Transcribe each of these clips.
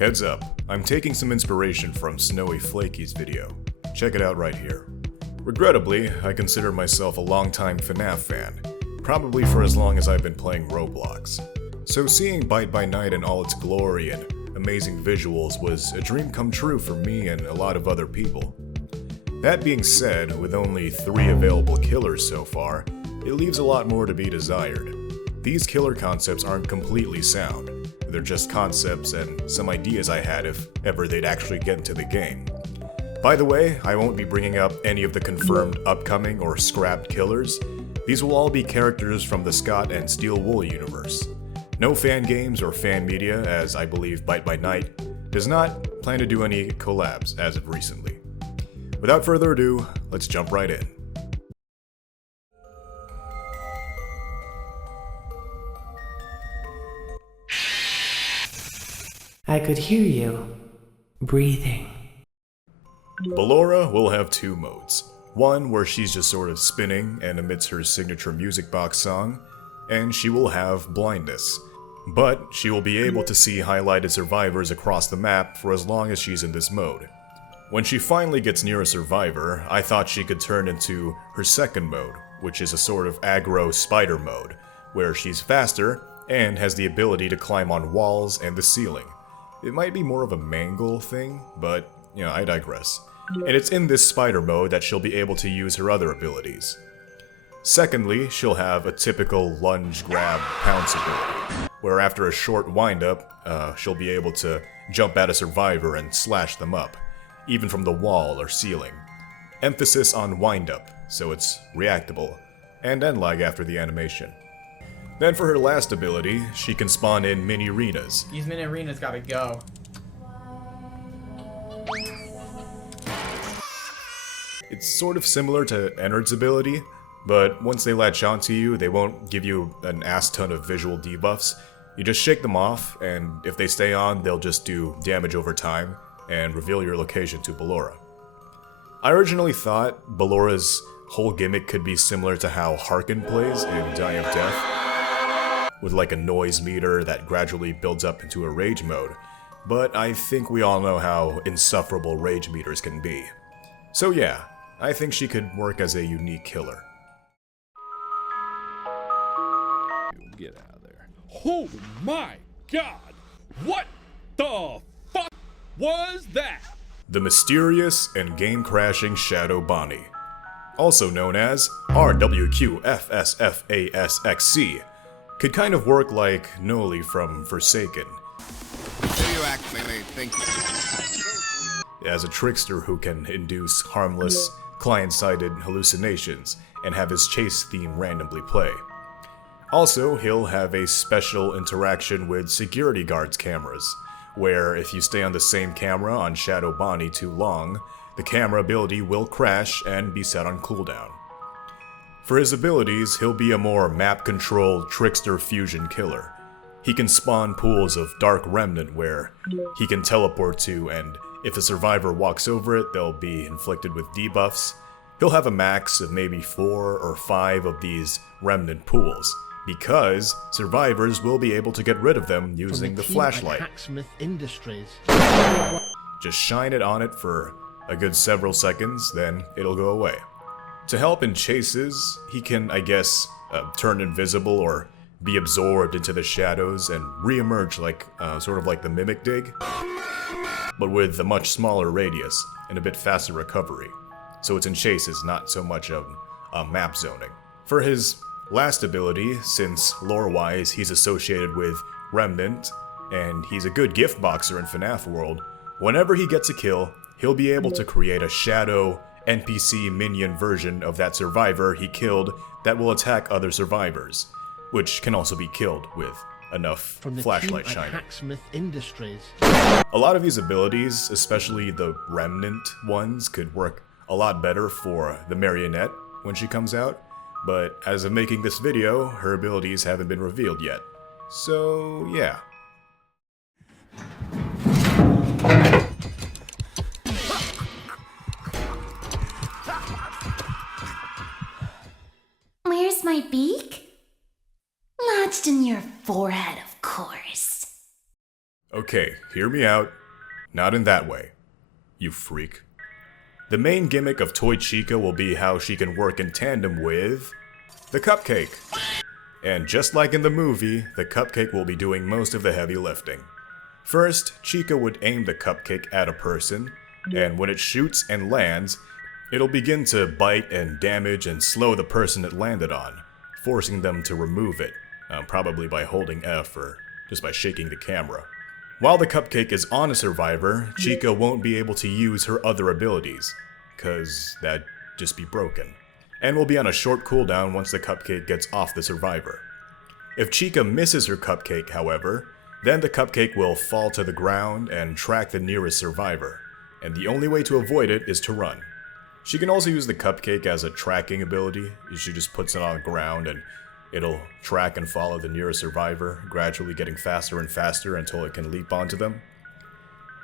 Heads up, I'm taking some inspiration from Snowy Flaky's video. Check it out right here. Regrettably, I consider myself a longtime FNAF fan, probably for as long as I've been playing Roblox. So seeing Byte by Night in all its glory and amazing visuals was a dream come true for me and a lot of other people. That being said, with only 3 available killers so far, it leaves a lot more to be desired. These killer concepts aren't completely sound, they're just concepts and some ideas I had if ever they'd actually get into the game. By the way, I won't be bringing up any of the confirmed upcoming or scrapped killers. These will all be characters from the Scott and Steel Wool universe. No fan games or fan media, as I believe Byte by Night does not plan to do any collabs as of recently. Without further ado, let's jump right in. I could hear you breathing. Ballora will have 2 modes. One where she's just sort of spinning and emits her signature music box song, and she will have blindness. But she will be able to see highlighted survivors across the map for as long as she's in this mode. When she finally gets near a survivor, I thought she could turn into her second mode, which is a sort of aggro spider mode, where she's faster and has the ability to climb on walls and the ceiling. It might be more of a mangle thing, but, I digress. And it's in this spider mode that she'll be able to use her other abilities. Secondly, she'll have a typical lunge, grab, pounce ability, where after a short windup, she'll be able to jump at a survivor and slash them up, even from the wall or ceiling. Emphasis on windup, so it's reactable, and end lag after the animation. Then for her last ability, she can spawn in mini arenas. These mini arenas gotta go. It's sort of similar to Ennard's ability, but once they latch onto you, they won't give you an ass ton of visual debuffs. You just shake them off, and if they stay on, they'll just do damage over time and reveal your location to Ballora. I originally thought Ballora's whole gimmick could be similar to how Harkin plays in Die of Death, with like a noise meter that gradually builds up into a rage mode, but I think we all know how insufferable rage meters can be. So yeah, I think she could work as a unique killer. Get out of there. Oh my god! What the fuck was that? The mysterious and game-crashing Shadow Bonnie, also known as RWQFSFASXC, could kind of work like Noli from Forsaken. Do you actually think as a trickster who can induce harmless, client-sided hallucinations and have his chase theme randomly play. Also, he'll have a special interaction with security guards' cameras, where if you stay on the same camera on Shadow Bonnie too long, the camera ability will crash and be set on cooldown. For his abilities, he'll be a more map-controlled trickster fusion killer. He can spawn pools of Dark Remnant where he can teleport to, and if a survivor walks over it, they'll be inflicted with debuffs. He'll have a max of maybe 4 or 5 of these Remnant pools, because survivors will be able to get rid of them using the flashlight. Industries. Just shine it on it for a good several seconds, then it'll go away. To help in chases, he can, I guess, turn invisible or be absorbed into the shadows and re-emerge like, sort of like the Mimic Dig, but with a much smaller radius and a bit faster recovery. So it's in chases, not so much of map zoning. For his last ability, since lore-wise he's associated with Remnant, and he's a good gift boxer in FNAF world, whenever he gets a kill, he'll be able to create a shadow NPC minion version of that survivor he killed that will attack other survivors, which can also be killed with enough flashlight shining. Hacksmith Industries. A lot of these abilities, especially the Remnant ones, could work a lot better for the Marionette when she comes out, but as of making this video, her abilities haven't been revealed yet. So yeah. Where's my beak? Lodged in your forehead, of course. Okay, hear me out. Not in that way, you freak. The main gimmick of Toy Chica will be how she can work in tandem with the cupcake. And just like in the movie, the cupcake will be doing most of the heavy lifting. First, Chica would aim the cupcake at a person, and when it shoots and lands, it'll begin to bite and damage and slow the person it landed on, forcing them to remove it, probably by holding F or just by shaking the camera. While the cupcake is on a survivor, Chica won't be able to use her other abilities, cause that'd just be broken, and will be on a short cooldown once the cupcake gets off the survivor. If Chica misses her cupcake, however, then the cupcake will fall to the ground and track the nearest survivor, and the only way to avoid it is to run. She can also use the cupcake as a tracking ability. She just puts it on the ground and it'll track and follow the nearest survivor, gradually getting faster and faster until it can leap onto them.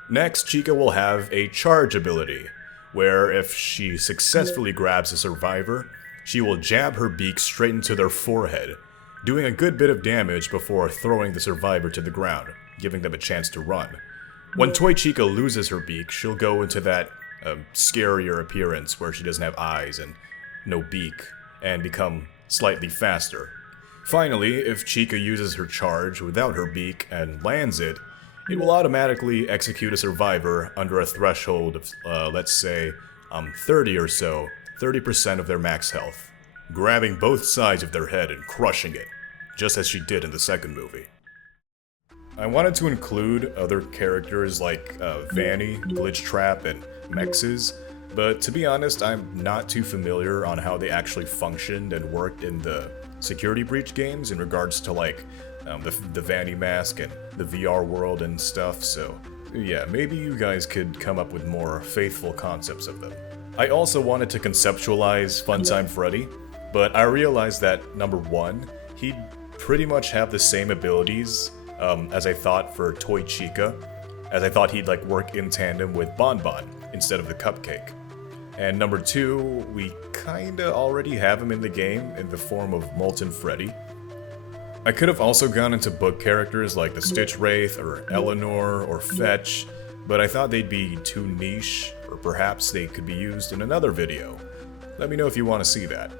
Next, Chica will have a charge ability, where if she successfully grabs a survivor, she will jab her beak straight into their forehead, doing a good bit of damage before throwing the survivor to the ground, giving them a chance to run. When Toy Chica loses her beak, she'll go into that scarier appearance where she doesn't have eyes and no beak, and become slightly faster. Finally, if Chica uses her charge without her beak and lands it, it will automatically execute a survivor under a threshold of, let's say, 30 or so, 30% of their max health, grabbing both sides of their head and crushing it, just as she did in the second movie. I wanted to include other characters like Vanny, Glitch Trap, and Mexes, but to be honest, I'm not too familiar on how they actually functioned and worked in the Security Breach games in regards to like the Vanny mask and the VR world and stuff, so yeah, maybe you guys could come up with more faithful concepts of them. I also wanted to conceptualize Funtime Freddy, but I realized that, number one, he'd pretty much have the same abilities as I thought for Toy Chica, as I thought he'd like work in tandem with Bon Bon instead of the cupcake. And number two, we kinda already have him in the game in the form of Molten Freddy. I could have also gone into book characters like the Stitch Wraith or Eleanor or Fetch, but I thought they'd be too niche, or perhaps they could be used in another video. Let me know if you want to see that.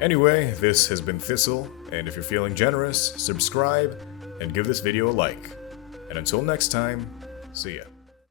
Anyway, this has been Thistle, and if you're feeling generous, subscribe and give this video a like. And until next time, see ya.